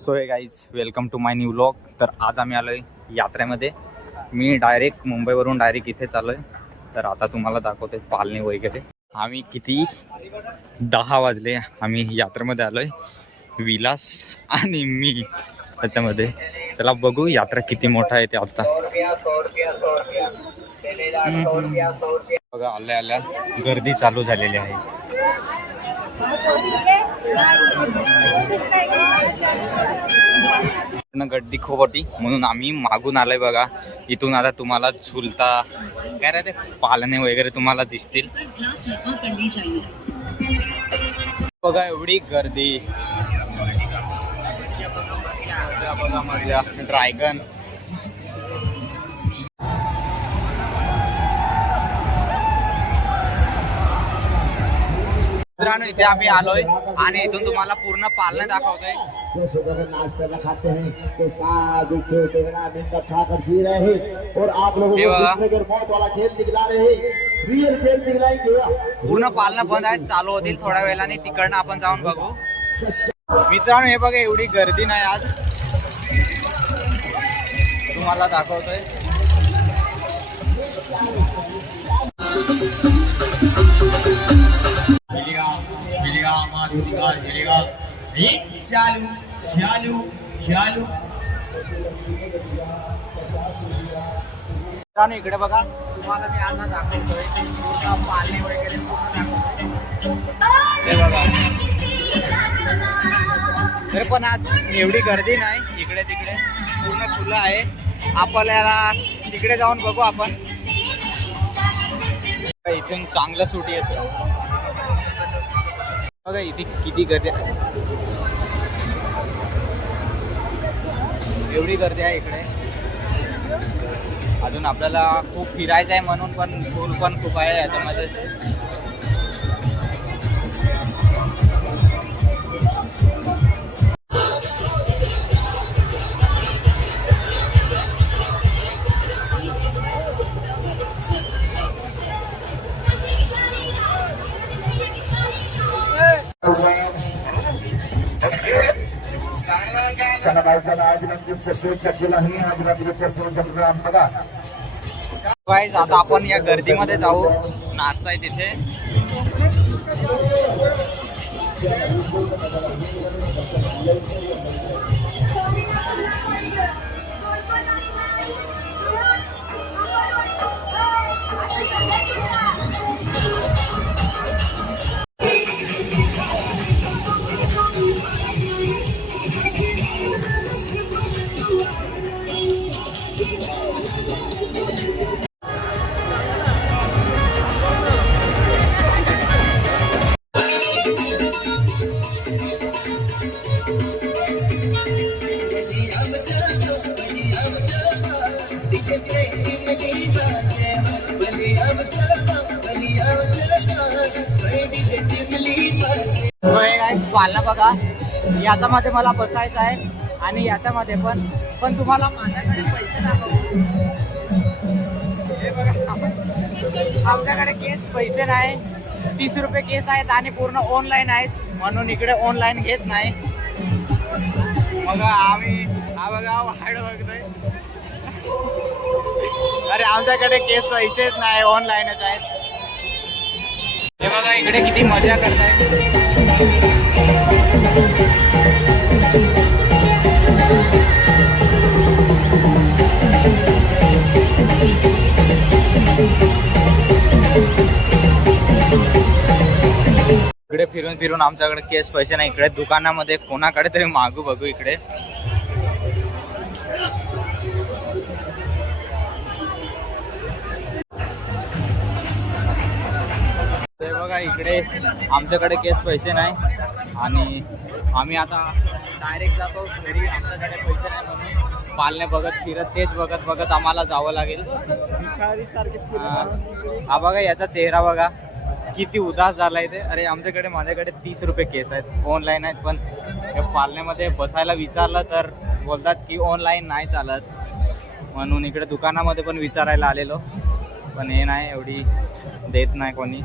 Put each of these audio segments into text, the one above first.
So hey guys welcome to my new vlog. तर आज आम्ही आलो आहे यात्रेमध्ये। मी डायरेक्ट मुंबईवरून डायरेक्ट इथे चाललो आहे। तर आता तुम्हाला दाखवते पालणे वगैरे। आम्ही किती 10 वाजले आम्ही यात्रेमध्ये आलो आहे, विलास आणि मी त्याच्यामध्ये। चला बघू यात्रा किती मोठा आहे ते आता। बघा आल्या आल्या गर्दी चालू झालेली आहे। गर्दी खूप होती म्हणून आम्ही मागून आलोय बघा। इथून आता तुम्हाला झुलता काय राहते पालणे वगैरे तुम्हाला दिसतील बघा। एवढी गर्दी बघा, माझ्या ड्रॅगन मित्रांनो इथे आम्ही आलोय आणि इथून तुम्हाला पूर्ण पालणे दाखवतोय। नाश्ता खाते हैं तो साधु खेलते खाकर पी रहे हैं और आप लोगों को मौत वाला खेल दिखला रहे हैं, रियल खेल दिखलाएंगे। पूर्ण पालना बंद आहे, चालू होतील थोड्या वेळाने। तिकडनं आपण जाऊन बघू। मित्रांनो हे बघा एवढी गर्दी नाही आज, तुम्हाला दाखवतोय। इकडे बघा तुम्हाला मी आता दाखवतोय पूर्ण पालणे वगैरे हे बघा। तरी पण आज एवढी गर्दी नाही, इकडे तिकडे पूर्ण खुलं आहे। आपल्याला तिकडे जाऊन बघू आपण। इथून चांगलं सुटी येतं बघा। इथे किती गर्दी आहे, एवढी गर्दी आहे इकडे। अजून आपल्याला खूप फिरायचं आहे म्हणून पण फूल पण खूप आहे याच्यामध्ये। चला भाई चला, आज रंगीतचा शो चढलेला नाही, आज रंगीतचा शो चढलेला बघा। गाईज आता आपण या गर्दीमध्ये जाऊ, नाश्ता आहे तिथे। पालना बघा, याच्यामध्ये मला बसायचं आहे आणि याच्यामध्ये पण तुम्हाला माझ्याकडे पैसे दाखवतो। हे बघा आमच्याकडे केस पैसे नाही, 30 रुपये केस आहेत आणि पूर्ण ऑनलाईन आहेत म्हणून इकडे ऑनलाईन घेत नाही। मग आम्ही हा बघा वाढ बघतोय। अरे आमच्याकडे केस पैसेच नाही, ऑनलाईनच आहेत। हे बघा इकडे किती मजा करताय। इकडे फिरून फिरून आमच्याकडे केस पैसे नाही। इकडे दुकानामध्ये कोणाकडे तरी मागू बघू इकडे। ते बघा इकडे आमच्याकडे केस पैसे नाही आणि आम्ही आता डायरेक्ट जातो घरी। आमच्याकडे पैसे नाही म्हणून पालने बघत फिरत तेच बघत बघत आम्हाला जावं लागेल। हा बघा याचा चेहरा बघा किती उदास झालाय ते। अरे आमच्याकडे माझ्याकडे 30 रुपये केस आहेत, ऑनलाईन आहेत, पण पालण्यामध्ये बसायला विचारलं तर बोलतात की ऑनलाईन नाही चालत, म्हणून इकडे दुकानामध्ये पण विचारायला आलेलो पण हे नाही, एवढी देत नाही कोणी।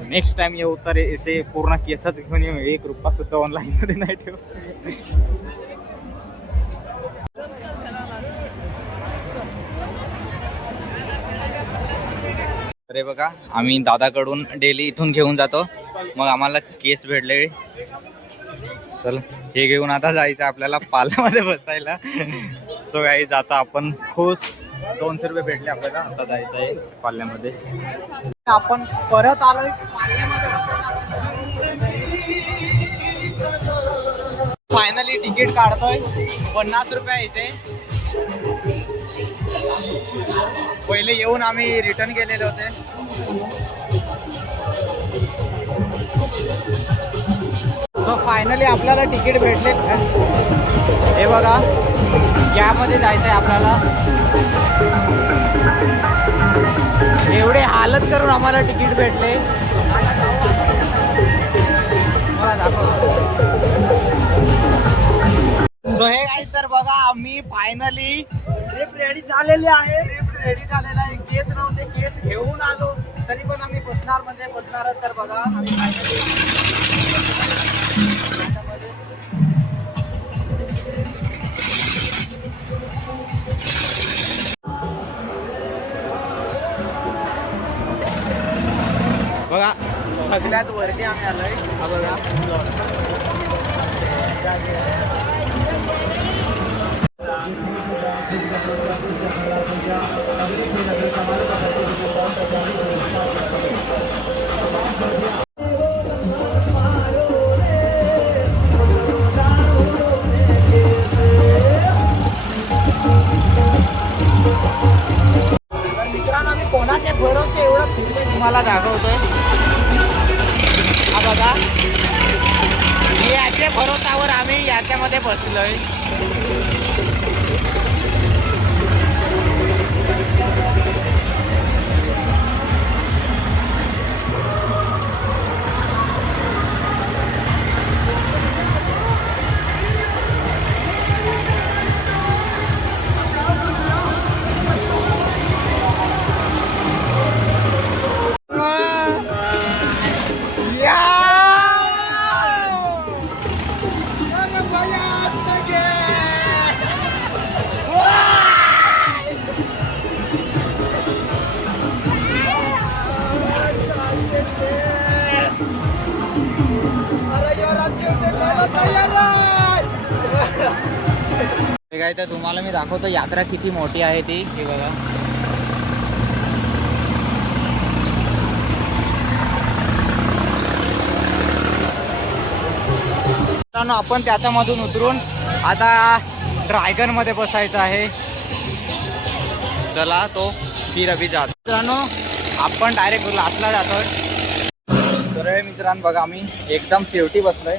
नेक्स्ट टाइम येऊ तर असे पूर्ण केसच घेऊन येऊ, 1 रुपया सुद्धा ऑनलाईन मध्ये नाही ठेवू। अरे बघा आम्ही दादाकडून डेली इथून घेऊन जातो, मग आम्हाला केस भेटले. चल हे घेऊन आता जायचं आपल्याला पाल्यामध्ये बसायला. सो गाईज आता आपण खुश 200 रुपये भेटले आपल्याला, आता जायचं आहे पाल्यामध्ये. आपण परत आलोय पाल्यामध्ये फायनली तिकीट काढतोय 50 रुपये इथे. पहिले येऊन आम्ही रिटर्न गेलेले होते. सो फायनली आपल्याला तिकीट भेटले. हे बघा कॅबमध्ये जायचं आहे आपल्याला. एवढे हालत करून आम्हाला तिकीट भेटले. सो हे काय तर बघा आम्ही फायनली ट्रिप रेडी झालेली आहे. ट्रिप रेडी झालेला आहे. केस नव्हते, केस घेऊन आलो तरी पण आम्ही बसणार म्हणजे बसणारच. तर बघा आम्ही फायनली बघा सगळ्यात वरती आम्ही आलोय. हा बघा मित्रांनो आम्ही कोणाचे भरोसे एवढं फिरले तुम्हाला दाखवतोय. हा बघा याच्या भरोसावर आम्ही याच्यामध्ये बसलोय. काय तर तुम्हाला मी दाखवतो यात्रा किती मोठी आहे ती. हे बघा आपण त्याच्यामधून उतरून आता ड्रॅगन मध्ये बसायचं आहे. चला तो फिर अभी जात. मित्रांनो आपण डायरेक्ट लास्टला जातोय. तर हे मित्रांनो बघा आम्ही एकदम शेवटी बसलोय.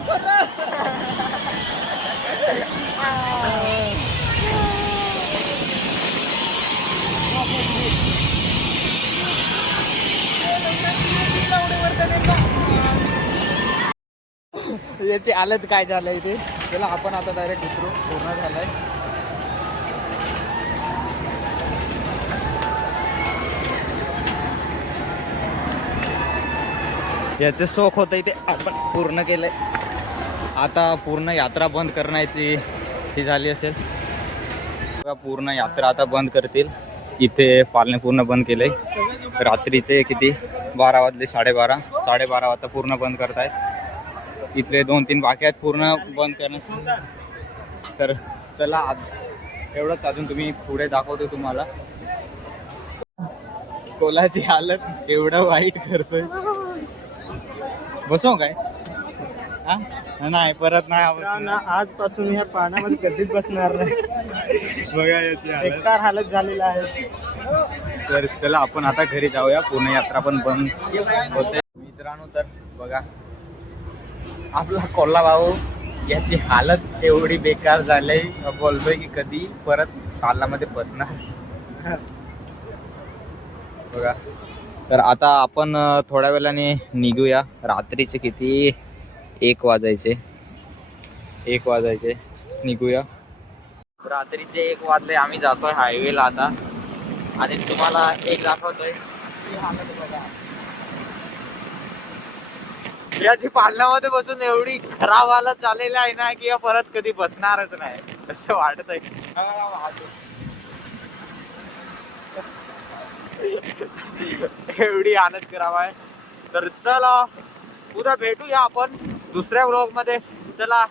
लवकर रे. याची हालत काय झालंय ते. त्याला आपण आता डायरेक्ट उतरू. पूर्ण झालाय. याचे शोक होत ते आपण पूर्ण केलंय. आता पूर्ण यात्रा बंद करण्याची ही झाली असेल. पूर्ण यात्रा आता बंद करतील. इथे पालने पूर्ण बंद केलंय. रात्रीचे किती 12 वाजले, 12:30 वाजता पूर्ण बंद करतायत. इथले 2-3 बाकी आहेत पूर्ण बंद करण्यास. तर चला एवढंच. अजून तुम्ही पुढे दाखवतो तुम्हाला. कोलाची हालत एवढं वाईट करतोय. बसव काय हा? नाही परत नाही. आजपासून ह्या पाण्यामध्ये कधीच बसणार नाही. बघा याची बेकार हालत झालेला आहे. तर चला आपण आता घरी जाऊया. पूर्ण यात्रा पण बंद होते मित्रांनो. तर बघा आपला कोल्हा भाऊ, याची हालत एवढी बेकार झाली. बोलतोय की कधी परत पालामध्ये बसणार. बघा. तर आता आपण थोड्या वेळाने निघूया. रात्रीचे किती 1 वाजायचे निघूया. रात्रीचे 1 वाजले. आम्ही जातोय हायवेला आता. आणि तुम्हाला एक दाखवतोय. याची पालनामध्ये बसून एवढी खराब हालत झालेली आहे ना की परत कधी बसणारच नाही असं वाटत आहे. एवढी हालत खराब आहे. तर चला उद्या भेटूया आपण दुसऱ्या व्लॉग मध्ये. चला